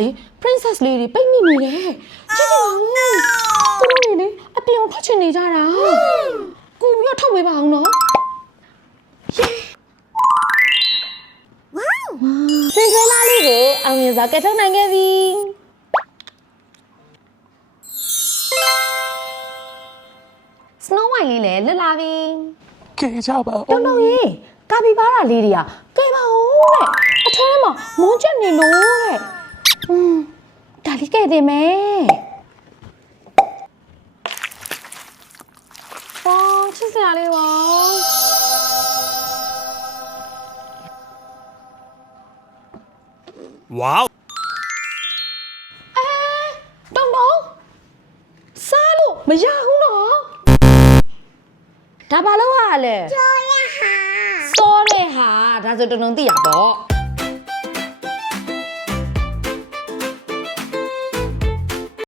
လေ princess လေးတွေပိတ်မိနေတယ်ကြည့်ကြည့်ပါဦးသူတို့တွေလေအပြင်ထွက်ချင်နေကြတာကိုပြီးတော့ထုတ်ပေးပါအောင်နော်စင်စလာလေးကိုအောင်မြင်စွာကဲထုတ်နိုင်ခဲ့ပြီSnow White လေးလည်းလွတ်လာပြီကဲကြပါတောင်းတောင်းရေကာပီဘာရာလေးတွေကကဲပါဦးတဲ့အထဲမှာမုန်းချက်နေလို့တဲ့ဒါလေးကဲတင်မယ်ဟောချစ်စရာလေးပါဝေါတောင်းတောင်းစားလို့မရဘူးနော်ဒါဘာလို့ လဲကြော်ရဟာစောတဲ့ဟာဒါဆိုတုံတုံသိရပေါ့